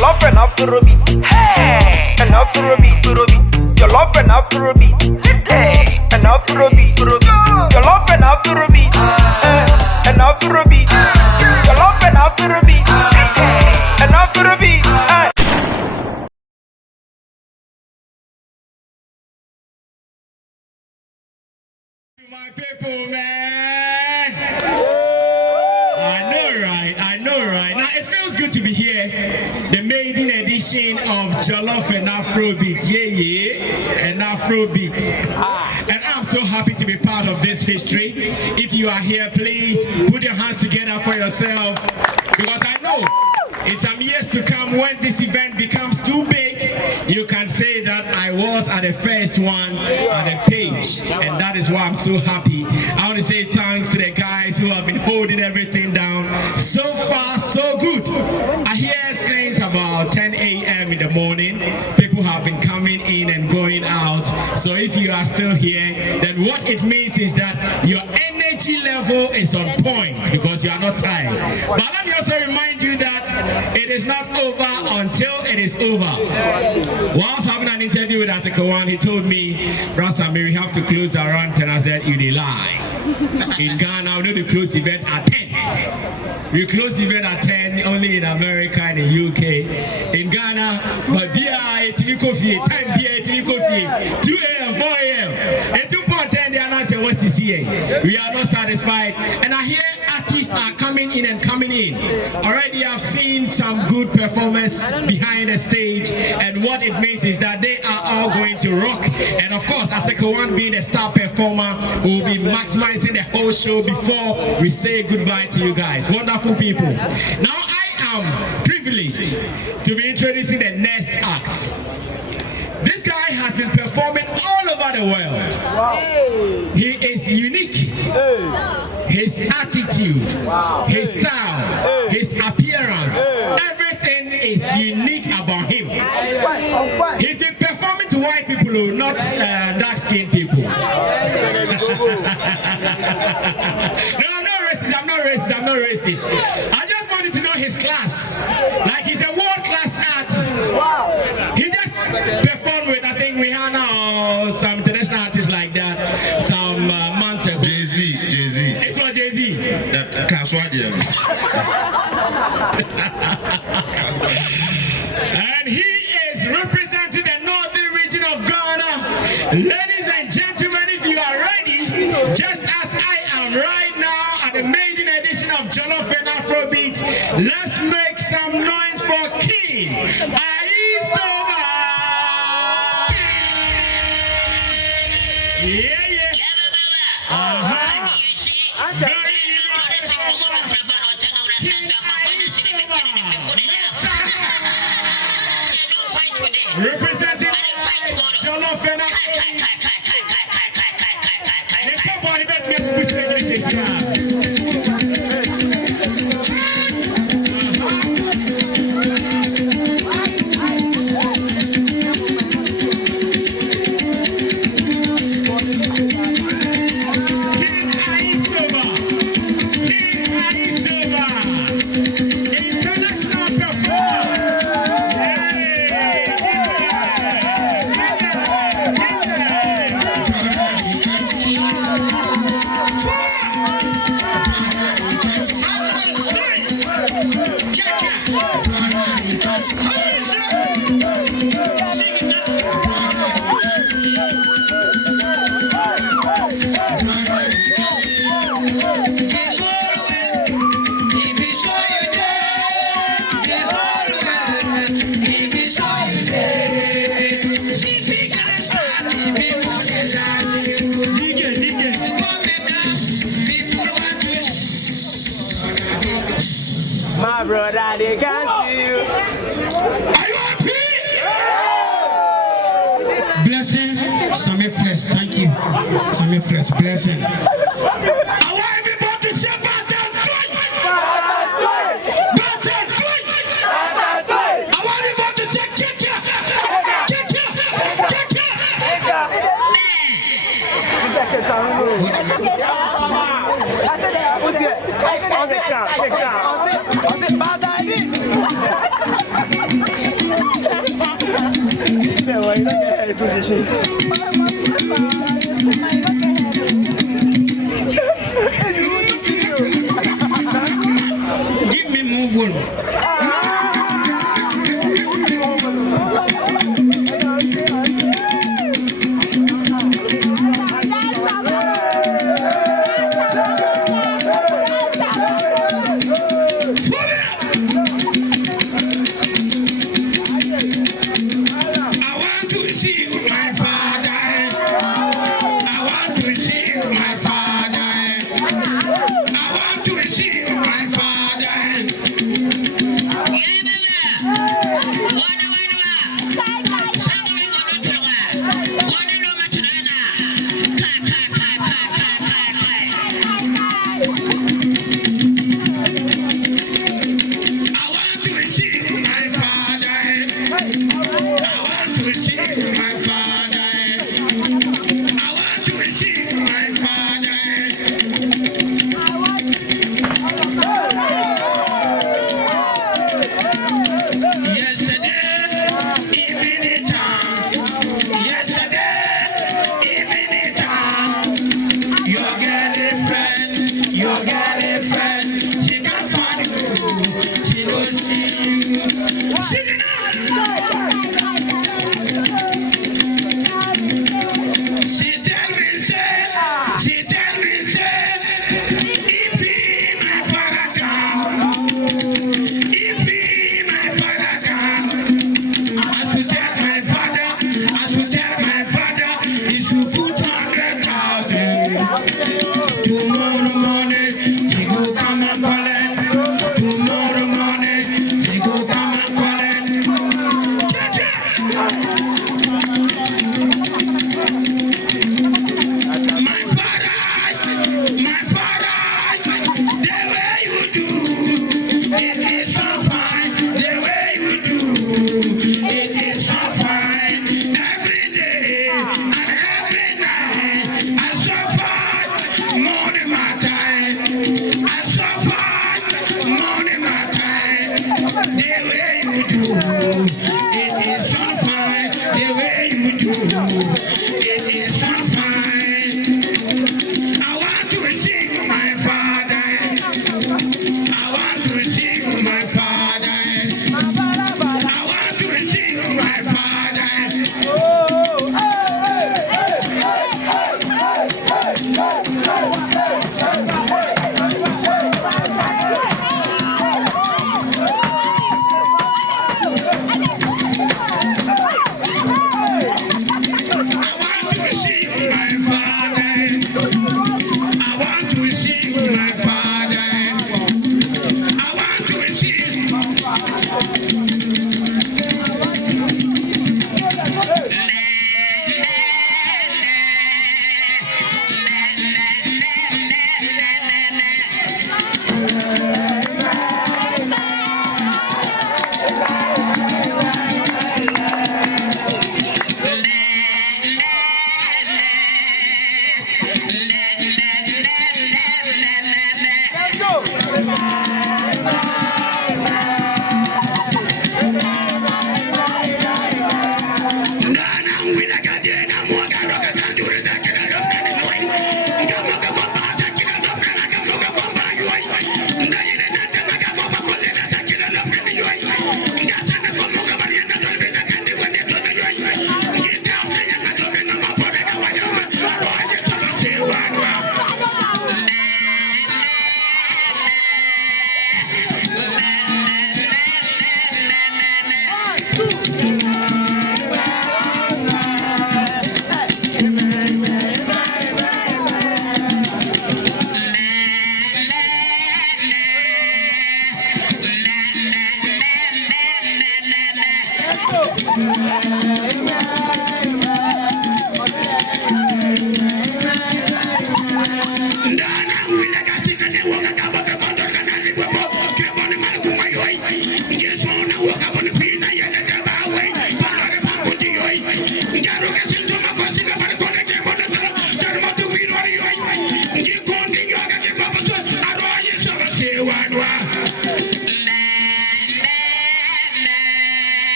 Jollof and Afrobeat. Hey, and Afrobeat. Jollof and Afrobeat. Hey, and Afrobeat. Jollof and Afrobeat. And Afrobeat. Jollof and Afrobeat. Hey, and Afrobeat. My people, man. I know, right? Now, it feels good to be here. The maiden edition of Jollof and Afrobeat. Yeah, and Afrobeat. And I'm so happy to be part of this history. If you are here, please put your hands together for yourself. Because I know in some years to come, when this event becomes too big, you can say that I was at the first one at the page. And that is why I'm so happy. I want to say thanks to the guys who have been holding everything down. So far, so good. I hear since about 10 a.m. in the morning, people have been coming in and going out. So if you are still here, then what it means is that your energy level is on point because you are not tired. But let me also remind you that it is not over until it is over. Whilst having an interview with Article 1, he told me, Rasa, we have to close around 10. I said, you dey lie. In Ghana, we need to close the event at 10. We close the event at 10 only in America and in UK. In Ghana, but beer, time beer, 2 a.m., 4 a.m. And 2.10, they announced what's this here. We are not satisfied. And I hear artists are coming in and coming in. Already I've seen some good performers behind the stage, and what it means is that they are all going to rock. And of course, Article 1 being a star performer, will be maximizing the whole show before we say goodbye to you guys. Wonderful people. Now I am privileged to be introducing the next act. This guy has been performing all over the world. Wow. He is unique. His attitude, his style, his appearance, everything is unique about him. He's been performing to white people, not dark-skinned people. No, I'm not racist. I just wanted to know his class. Like, he's a world-class artist. He just performed with, I think, Rihanna or some international artists like that some months ago. Jay-Z. It was Jay-Z. And he is representing the northern region of Ghana. Ladies and gentlemen, if you are ready, just as I am right now at the maiden edition of Jollof and Afrobeat, let's make some noise for King Ayisoba. Yeah. Representing Jollof and Afrobeat. My brother, they can't see you. Are you happy? Yeah. Blessing, Sammy Flesh, thank you. Sammy Flesh, blessing. I want everybody to say Baton Twin. Baton Twin. I want everybody to say Yekye. Give me move on.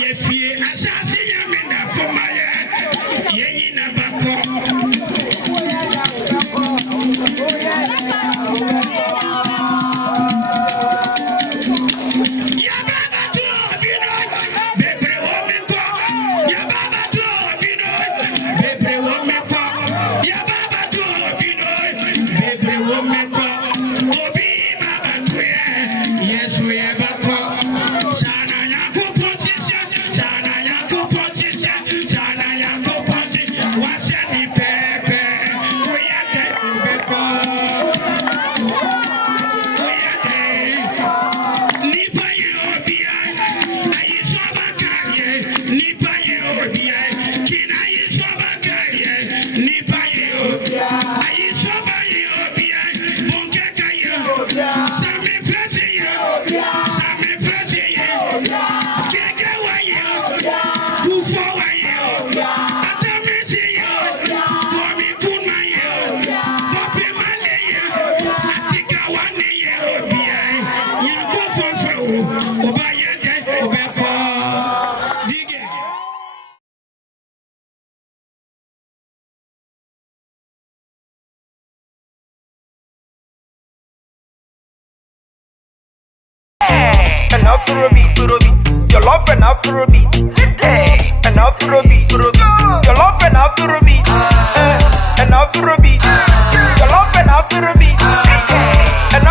ye fie asase ya me na foma ye yi na bako ya baba tu bino bebre wo me ko ya baba tu bino bebre wo me ko ya baba tu bino bebre wo me ko obi baba tu ye yesu ye bako sana ya ko position sana ya ko position sana ya ko position wa se ni pepe o ya te beko o ya te nipa ye obia Ayisoba kaye nipa ye obia kina Ayisoba kaye nipa ye obia Ayisoba ye obia bonke kaye sami presi ye sami presi ye keke wa ye kufo wa ye atamisi ye gomi kunma ye bope male ye atika wane ye obia yango ponfe oba ye de obeko dige An Afrobeat, Jollof and Afrobeat, an Afrobeat, Jollof and Afrobeat, an Afrobeat, Jollof and Afrobeat, an